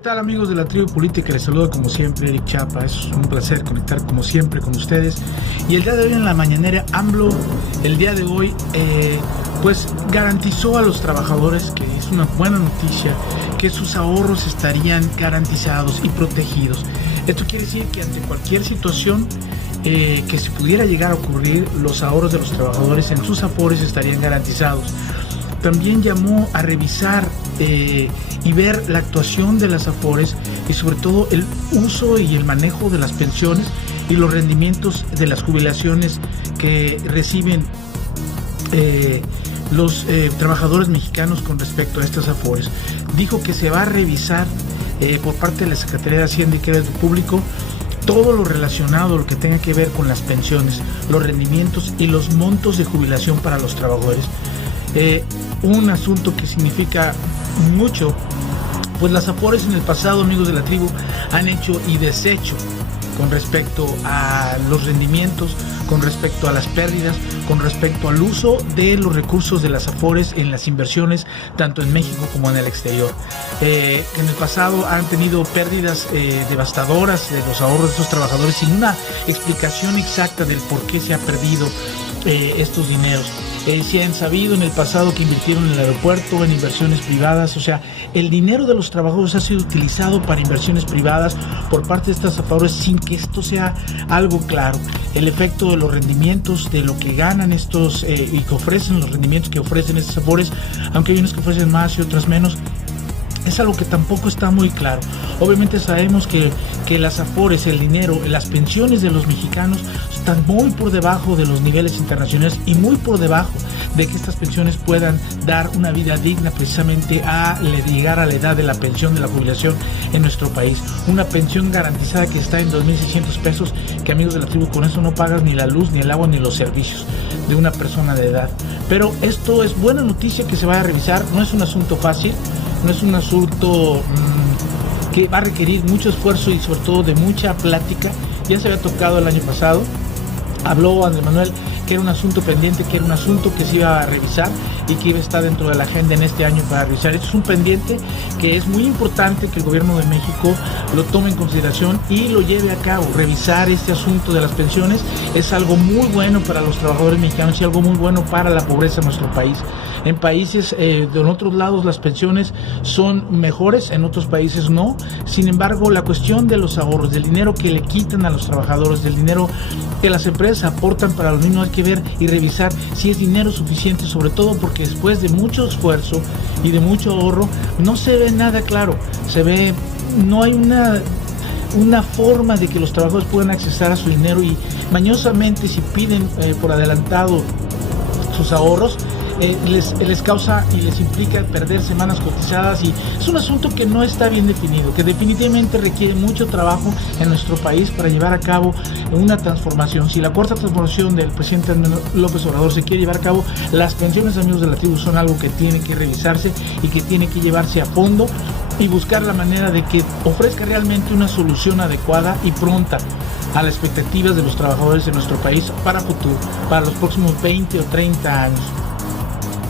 ¿Qué tal, amigos de la tribu política? Les saludo como siempre Eric Chapa. Es un placer conectar como siempre con ustedes. Y el día de hoy en la mañanera, AMLO, el día de hoy, pues garantizó a los trabajadores, que es una buena noticia, que sus ahorros estarían garantizados y protegidos. Esto quiere decir que ante cualquier situación que se pudiera llegar a ocurrir, los ahorros de los trabajadores en sus afores estarían garantizados. También llamó a revisar y ver la actuación de las afores y sobre todo el uso y el manejo de las pensiones y los rendimientos de las jubilaciones que reciben los trabajadores mexicanos con respecto a estas afores. Dijo que se va a revisar por parte de la Secretaría de Hacienda y Crédito Público todo lo relacionado, lo que tenga que ver con las pensiones, los rendimientos y los montos de jubilación para los trabajadores. Un asunto que significa mucho, pues las afores en el pasado, amigos de la tribu, han hecho y deshecho con respecto a los rendimientos, con respecto a las pérdidas, con respecto al uso de los recursos de las afores en las inversiones, tanto en México como en el exterior. En el pasado han tenido pérdidas devastadoras de los ahorros de estos trabajadores sin una explicación exacta del por qué se ha perdido estos dineros. Se han sabido en el pasado que invirtieron en el aeropuerto, en inversiones privadas, o sea, el dinero de los trabajadores ha sido utilizado para inversiones privadas por parte de estas afores sin que esto sea algo claro. El efecto de los rendimientos, de lo que ganan estos y que ofrecen, los rendimientos que ofrecen estas afores, aunque hay unos que ofrecen más y otras menos, es algo que tampoco está muy claro. Obviamente sabemos que las afores, el dinero, las pensiones de los mexicanos están muy por debajo de los niveles internacionales y muy por debajo de que estas pensiones puedan dar una vida digna precisamente a llegar a la edad de la pensión, de la jubilación en nuestro país. Una pensión garantizada que está en 2,600 pesos, que, amigos de la tribu, con eso no pagas ni la luz, ni el agua, ni los servicios de una persona de edad. Pero esto es buena noticia que se vaya a revisar. No es un asunto fácil, no es un asunto que va a requerir mucho esfuerzo y sobre todo de mucha plática. Ya se había tocado el año pasado, habló Andrés Manuel que era un asunto pendiente, que era un asunto que se iba a revisar y que iba a estar dentro de la agenda en este año para revisar. Esto es un pendiente que es muy importante que el gobierno de México lo tome en consideración y lo lleve a cabo. Revisar este asunto de las pensiones es algo muy bueno para los trabajadores mexicanos y algo muy bueno para la pobreza en nuestro país. En países de otros lados las pensiones son mejores, en otros países no. Sin embargo, la cuestión de los ahorros, del dinero que le quitan a los trabajadores, del dinero que las empresas aportan para los mismos, hay que ver y revisar si es dinero suficiente, sobre todo porque después de mucho esfuerzo y de mucho ahorro no se ve nada claro. No hay una forma de que los trabajadores puedan accesar a su dinero y mañosamente, si piden por adelantado sus ahorros, les causa y les implica perder semanas cotizadas, y es un asunto que no está bien definido, que definitivamente requiere mucho trabajo en nuestro país para llevar a cabo una transformación. Si la cuarta transformación del presidente López Obrador se quiere llevar a cabo, las pensiones, amigos de la tribu, son algo que tiene que revisarse y que tiene que llevarse a fondo y buscar la manera de que ofrezca realmente una solución adecuada y pronta a las expectativas de los trabajadores de nuestro país para futuro, para los próximos 20 o 30 años.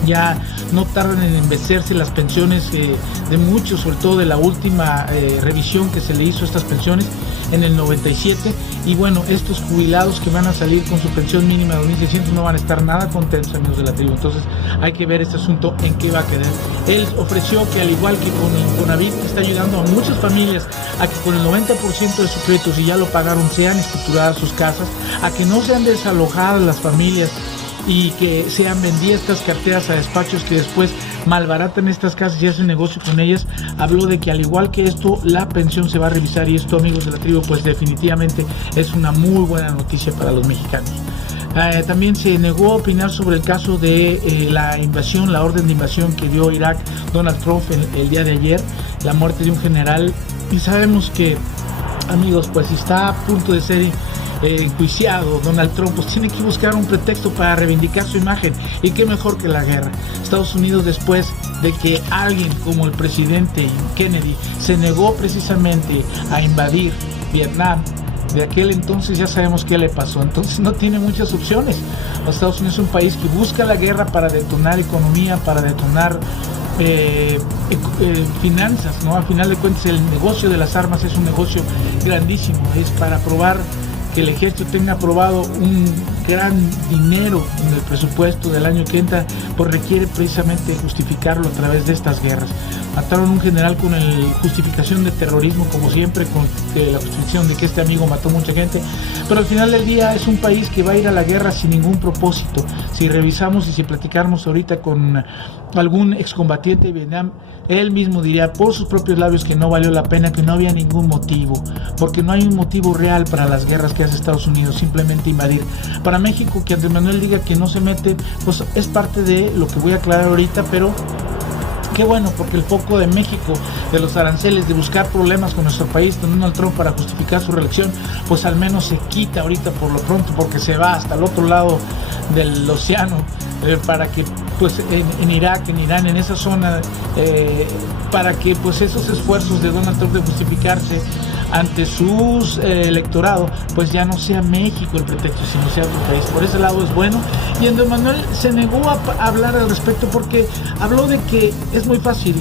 Ya no tardan en envejecerse las pensiones de muchos, sobre todo de la última revisión que se le hizo a estas pensiones en el 97, y bueno, estos jubilados que van a salir con su pensión mínima de 2,600 no van a estar nada contentos, amigos de la tribu. Entonces hay que ver este asunto en qué va a quedar. Él ofreció que, al igual que con el Infonavit, está ayudando a muchas familias a que con el 90% de sus créditos, si ya lo pagaron, sean escrituradas sus casas, a que no sean desalojadas las familias y que sean vendidas estas carteras a despachos que después malbaratan estas casas y hacen negocio con ellas. Habló de que, al igual que esto, la pensión se va a revisar, y esto, amigos de la tribu, pues definitivamente es una muy buena noticia para los mexicanos. También se negó a opinar sobre el caso de la invasión, la orden de invasión que dio Irak Donald Trump el día de ayer, la muerte de un general, y sabemos que, amigos, pues si está a punto de ser enjuiciado Donald Trump, pues tiene que buscar un pretexto para reivindicar su imagen, y qué mejor que la guerra. Estados Unidos, después de que alguien como el presidente Kennedy se negó precisamente a invadir Vietnam, de aquel entonces ya sabemos qué le pasó. Entonces no tiene muchas opciones. Los Estados Unidos es un país que busca la guerra para detonar economía, para detonar finanzas, ¿no? Al final de cuentas el negocio de las armas es un negocio grandísimo, es para probar que el ejército tenga aprobado un gran dinero en el presupuesto del año que entra, pues requiere precisamente justificarlo a través de estas guerras. Mataron a un general con justificación de terrorismo, como siempre, con la justificación de que este amigo mató mucha gente, pero al final del día es un país que va a ir a la guerra sin ningún propósito. Si revisamos y si platicáramos ahorita con algún excombatiente de Vietnam, él mismo diría por sus propios labios que no valió la pena, que no había ningún motivo, porque no hay un motivo real para las guerras que hace Estados Unidos, simplemente invadir. Para México, que Andrés Manuel diga que no se mete, pues es parte de lo que voy a aclarar ahorita, pero qué bueno, porque el foco de México, de los aranceles, de buscar problemas con nuestro país, con Donald Trump para justificar su reelección, pues al menos se quita ahorita por lo pronto, porque se va hasta el otro lado del océano, para que pues en Irak, en Irán, en esa zona, para que pues esos esfuerzos de Donald Trump de justificarse ante sus electorado, pues ya no sea México el pretexto, sino sea otro país. Por ese lado es bueno. Y Andrés Manuel se negó a hablar al respecto, porque habló de que es muy fácil,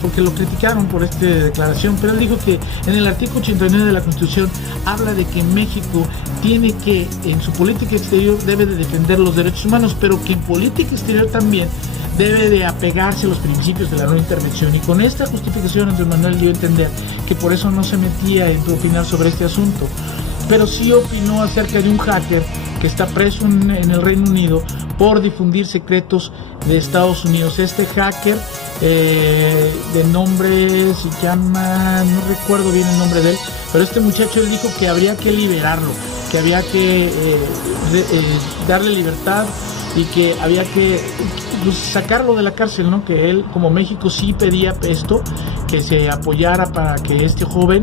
porque lo criticaron por esta declaración, pero él dijo que en el artículo 89 de la Constitución habla de que México tiene que, en su política exterior, debe de defender los derechos humanos, pero que en política exterior también debe de apegarse a los principios de la no intervención. Y con esta justificación Andrés Manuel dio a entender que por eso no se metía en opinar sobre este asunto, pero sí opinó acerca de un hacker que está preso en el Reino Unido por difundir secretos de Estados Unidos. Este hacker, de nombre se llama, no recuerdo bien el nombre de él, pero este muchacho, él dijo que habría que liberarlo, que había que darle libertad y que había que pues, sacarlo de la cárcel, ¿no? Que él, como México sí pedía esto, que se apoyara para que este joven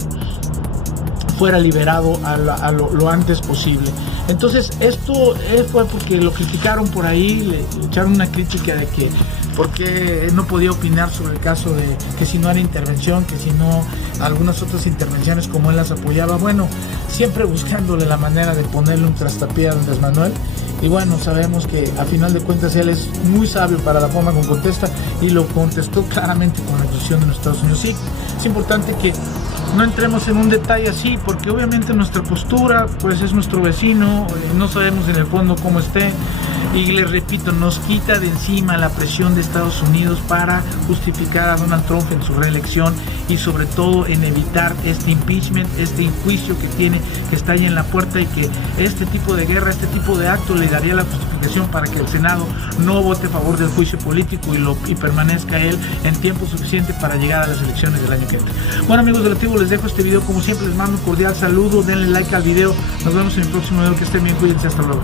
fuera liberado a lo antes posible. Entonces esto fue porque lo criticaron por ahí, le echaron una crítica de que por qué no podía opinar sobre el caso de que si no era intervención, que si no algunas otras intervenciones como él las apoyaba. Bueno, siempre buscándole la manera de ponerle un trastapié a Andrés Manuel. Y bueno, sabemos que a final de cuentas él es muy sabio para la forma como contesta, y lo contestó claramente con la decisión de los Estados Unidos. Sí, es importante que no entremos en un detalle así, porque obviamente nuestra postura pues es nuestro vecino, no sabemos en el fondo cómo esté, y les repito, nos quita de encima la presión de Estados Unidos para justificar a Donald Trump en su reelección, y sobre todo en evitar este impeachment, este juicio que está ahí en la puerta, y que este tipo de guerra, este tipo de acto le daría la justificación para que el Senado no vote a favor del juicio político y permanezca él en tiempo suficiente para llegar a las elecciones del año que entra. Bueno, amigos de la tribu, les dejo este video. Como siempre, les mando un cordial saludo, denle like al video, nos vemos en el próximo video, que estén bien, cuídense, hasta luego.